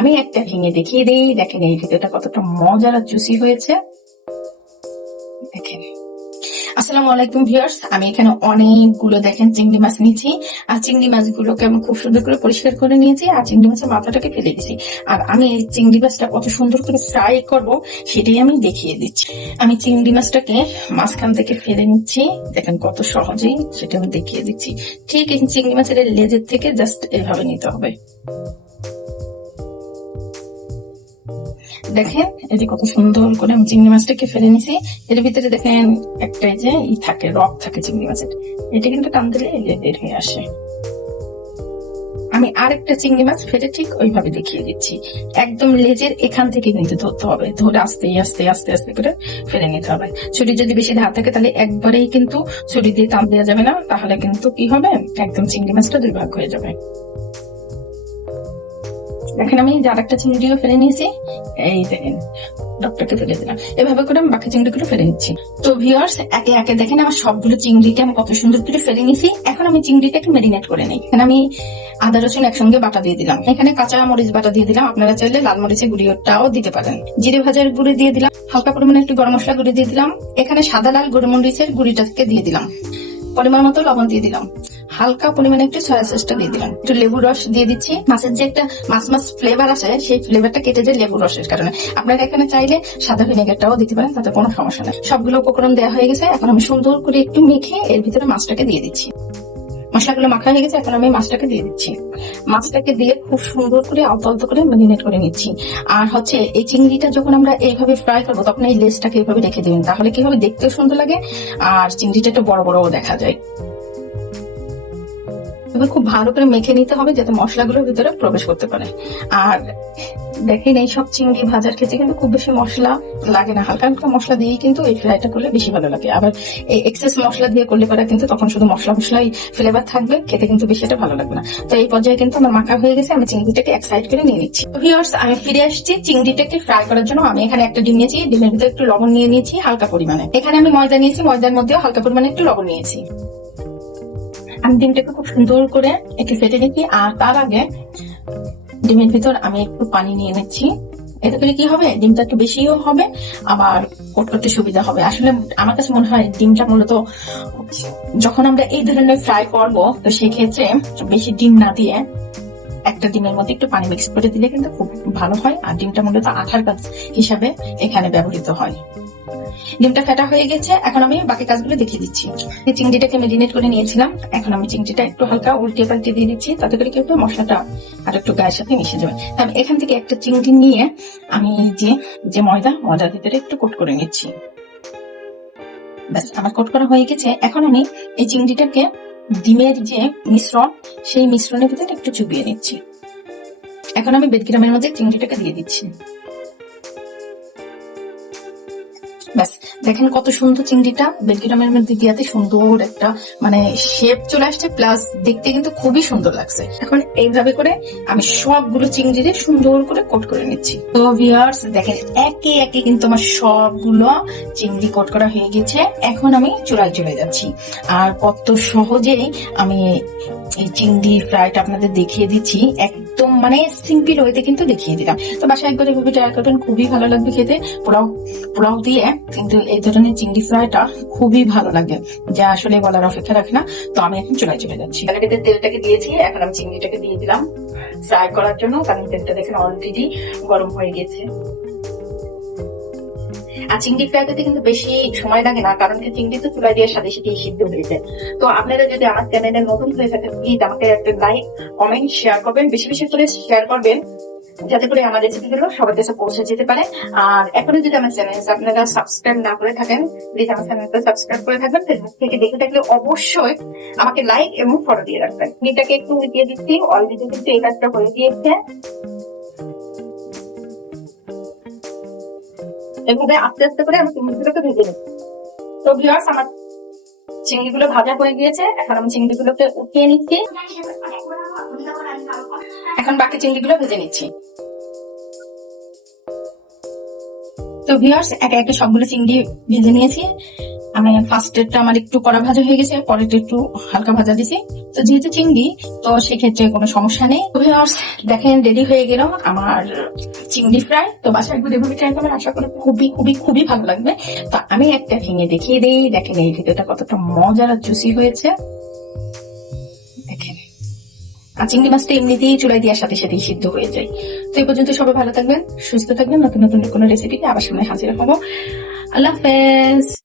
আমি একটা ভেঙে দেখিয়ে দিই। দেখেন এই ভিডিওটা কতটা মজার আর জুসি হয়েছে। দেখেন, আসসালামু আলাইকুম ভিউয়ার্স। আমি এখানে অনেকগুলো দেখেন চিংড়ি মাছ নিয়েছি। আর চিংড়ি মাছগুলোকে আমি খুব সুন্দর করে পরিষ্কার করে নিয়েছি, আর চিংড়ি মাছের মাথাটাকে ফেলে দিয়েছি। আর আমি এই চিংড়ি মাছটা কত সুন্দর করে ফ্রাই করব সেটাই আমি দেখিয়ে দিচ্ছি। আমি চিংড়ি মাছটাকে মাঝখান থেকে ফেলে নিচ্ছি, দেখেন কত সহজেই সেটা আমি দেখিয়ে দিচ্ছি। ঠিক এই চিংড়ি মাছের লেজের থেকে জাস্ট এভাবে নিতে হবে। দেখেন এই যে কত সুন্দর করে আমি চিংড়ি মাছটাকে ফেলে নিছি। এর ভিতরে দেখেন একটা যে থাকে, রক থাকে চিংড়ি মাছের, এটা কিন্তু টান দিলে বের হয়ে আসে। আমি আরেকটা চিংড়ি মাছ ফেলে ঠিক ওইভাবে দেখিয়ে দিচ্ছি। একদম লেজের এখান থেকে নিতে ধরতে হবে, ধরে আস্তে আস্তে আস্তে আস্তে করে ফেলে নিতে হবে। ছুরি যদি বেশি ধার থাকে তাহলে একবারেই কিন্তু ছুরি দিয়ে টান দেওয়া যাবে না, তাহলে কিন্তু কি হবে, একদম চিংড়ি মাছটা দুই ভাগ হয়ে যাবে। দেখেন আমি যার একটা চিংড়িও ফেলে নিয়েছি, এই দেখেন ডক্টরকে ফেলে দিলাম। এভাবে করে আমি বাকি চিংড়িগুলো ফেলে নিচ্ছি। তো ভিউয়ার্স, একে একে দেখেন আমার সবগুলো চিংড়িকে আমি কত সুন্দর করে ফেলে নিয়েছি। এখন আমি চিংড়িটাকে মেরিনেট করে নিই। এখানে আমি আদা রসুন একসঙ্গে বাটা দিয়ে দিলাম, এখানে কাঁচা মরিচ বাটা দিয়ে দিলাম, আপনারা চাইলে লাল মরিচের গুঁড়িটাও দিতে পারেন। জিরে ভাজার গুঁড়ি দিয়ে দিলাম, হালকা পরিমাণে একটু গরম মশলা গুঁড়ি দিয়ে দিলাম, এখানে সাদা লাল গোলমরিচের গুঁড়িটাকে দিয়ে দিলাম, পরিমাণ মতো লবণ দিয়ে দিলাম, হালকা পরিমাণে একটু সয়া সসটা দিয়ে দিলাম, একটু লেবুর রস দিয়ে দিচ্ছি। মাছের যে একটা মাছ ফ্লেভার আছে, সেই ফ্লেভারটা কেটে যায় লেবুর রসের কারণে। আপনারা এখানে চাইলে সাদা ভিনেগারটাও দিতে পারেন, তাতে কোনো সমস্যা নেই। সবগুলো উপকরণ দেওয়া হয়ে গেছে। এখন আমি সুন্দর করে একটু মেখে এর ভিতরে মাছটাকে দিয়ে দিচ্ছি। মশলাগুলো মাখা হয়ে গেছে, এখন আমি মাছটাকে দিয়ে দিচ্ছি। মাছটাকে দিয়ে খুব সুন্দর করে আলতো আলতো করে ম্যারিনেট করে নিচ্ছি। আর হচ্ছে এই চিংড়িটা যখন আমরা এইভাবে ফ্রাই করবো, তখন এই লেজটাকে এইভাবে রেখে দিবেন, তাহলে কি হবে, দেখতেও সুন্দর লাগে আর চিংড়িটা একটু বড় বড় দেখা যায়। এবার খুব ভালো করে মেখে নিতে হবে যাতে মশলাগুলোর ভিতরে প্রবেশ করতে পারে। আর দেখেন এই সব চিংড়ি ভাজার ক্ষেত্রে কিন্তু খুব বেশি মশলা লাগে না, হালকা হালকা মশলা দিয়েই কিন্তু এই ফ্রাইটা করলে বেশি ভালো লাগে। আবার এই এক্সেস মশলা দিয়ে করলে পরে কিন্তু তখন শুধু মশলাই ফ্লেভার থাকবে, খেতে কিন্তু বেশি এটা ভালো লাগবে না। তো এই পর্যায়ে কিন্তু আমার মাখা হয়ে গেছে, আমি চিংড়িটাকে এক সাইড করে নিয়ে নিচ্ছি। ভিউয়ার্স, আমি ফিরে আসছি চিংড়িটাকে ফ্রাই করার জন্য। আমি এখানে একটা ডিম নিয়েছি, ডিমের ভিতরে একটু লবণ নিয়ে নিয়েছি হালকা পরিমাণে। এখানে আমি ময়দা নিয়েছি, ময়দার মধ্যেও হালকা পরিমাণে একটু লবণ নিয়েছি। আমি ডিমটাকে খুব সুন্দর করে একটু ফেটে নিচ্ছি। আর তার আগে ডিমের ভিতর আমি একটু পানি নিয়ে নিচ্ছি। এতে করে কি হবে, ডিমটা একটু বেশিও হবে, আবার কোট করতে সুবিধা হবে। আসলে আমার কাছে মনে হয় ডিমটা মূলত যখন আমরা এই ধরনের ফ্রাই করবো, তো সেই ক্ষেত্রে বেশি ডিম না দিয়ে একটা ডিমের মধ্যে একটু পানি মিক্স করে দিলে কিন্তু খুব ভালো হয়। আর ডিমটা মূলত আঠার কাজ হিসাবে এখানে ব্যবহৃত হয়। ডিমটা ফেটা হয়ে গেছে, এখন আমি বাকি কাজগুলো দেখিয়ে দিচ্ছি। চিংড়িটাকে মেরিনেট করে নিয়েছিলাম, এখন আমি চিংড়িটা একটু হালকা উল্টে পাল্টে দিয়ে দিচ্ছি, তাতে করে কি হবে, মশলাটা আর একটু গায়ের সাথে মিশে যাবে। আমি এখান থেকে একটা চিংড়ি নিয়ে আমি যে ময়দার ভিতরে একটু কোট করে নিচ্ছি। ব্যাস, আমার কোট করা হয়ে গেছে। এখন আমি এই চিংড়িটাকে ডিমের যে মিশ্রণ, সেই মিশ্রণের ভিতরে একটু চুবিয়ে নিচ্ছি। এখন আমি বেডগ্রামের মধ্যে চিংড়িটাকে দিয়ে দিচ্ছি। ব্যাস, দেখেন কত সুন্দর চিংড়িটা বেলকিরামের মধ্যে দিয়াতে সুন্দর একটা শেপ চলে আসছে, প্লাস দেখতে কিন্তু খুবই সুন্দর লাগছে। এখন এইভাবে করে আমি সবগুলো চিংড়িরে সুন্দর করে কোট করে নিচ্ছি। তো ভিউয়ার্স, দেখেন একে একে কিন্তু আমার সবগুলো চিংড়ি কোট করা হয়ে গেছে। এখন আমি চুলায় চলে যাচ্ছি। আর কত সহজেই আমি এই চিংড়ি ফ্রাইটা আপনাদের দেখিয়ে দিচ্ছি, একদম সিম্পল ওয়েতে কিন্তু দেখিয়ে দিলাম। তো বাসায় একবার এভাবে ট্রাই করবেন, খুবই ভালো লাগবে খেতে। পোলাও দিয়ে কিন্তু এই ধরনের চিংড়ি ফ্রাইটা খুবই ভালো লাগে, যা আসলে বলার অপেক্ষা রাখে না। তো আমি এখন চুলায় চলে যাচ্ছি। তেলটাকে দিয়েছি, এখন আমি চিংড়িটাকে দিয়ে দিলাম ফ্রাই করার জন্য, কারণ তেলটা দেখেন অলরেডি গরম হয়ে গেছে। আর চিংড়ি ফ্রাই করতে কিন্তু বেশি সময় লাগে না, কারণ চিংড়ি তো চুলা দিয়ে সাথে সাথে সিদ্ধ হয়ে যায়। তো আপনারা যদি আমার চ্যানেলে নতুন হয়ে থাকেন, প্লিজ আমাকে একটা লাইক, কমেন্ট, শেয়ার করবেন, বেশি বেশি করে শেয়ার করবেন, যাতে করে আমার রেসিপিগুলো সবার কাছে পৌঁছে যেতে পারে। আর এখনো যদি আমার চ্যানেল আপনারা সাবস্ক্রাইব না করে থাকেন, প্লিজ আমার চ্যানেলটা সাবস্ক্রাইব করে থাকবেন। ফেসবুক থেকে দেখে থাকলে অবশ্যই আমাকে লাইক এবং ফলো দিয়ে রাখবেন। এটাকে একটু উঠিয়ে দিচ্ছি, অলরেডি কিন্তু এই কাজটা হয়ে গিয়েছে। এভাবে আস্তে আস্তে করে আমি চিংড়িগুলোকে ভেজে নিচ্ছি। তো ভিউয়ার্স, আমার চিংড়িগুলো ভাজা হয়ে গিয়েছে, এখন আমি চিংড়িগুলোকে উঠিয়ে নিচ্ছি। এখন বাকি চিংড়িগুলো ভেজে নিচ্ছি। তো ভিউয়ার্স, একে একে সবগুলো চিংড়ি ভেজে নিয়েছি। আমি ফার্স্টেরটা আমার একটু কড়া ভাজা হয়ে গেছে, পরেরটা একটু হালকা ভাজা দিছি। তো যেহেতু চিংড়ি, তো সেক্ষেত্রে কোনো সমস্যা নেই। ভিউয়ার্স, দেখেন রেডি হয়ে গেল আমার চিংড়ি ফ্রাই। তো বাসায় একবার এভাবে ট্রাই করবেন, আশা করি খুবই খুবই খুবই ভালো লাগবে। তো আমি একটা ভেঙে দেখিয়ে দিই। দেখেন এই ভিডিওটা কতটা মজার আর জুসি হয়েছে, দেখেন। আর চিংড়ি মাছটা এমনিতেই চুলাই দেওয়ার সাথে সাথেই সিদ্ধ হয়ে যায়। তো এই পর্যন্ত সবাই ভালো থাকবেন, সুস্থ থাকবেন। নতুন নতুন কোনো রেসিপিতে আবার সামনে হাজির হবো। আল্লাহ হাফেজ।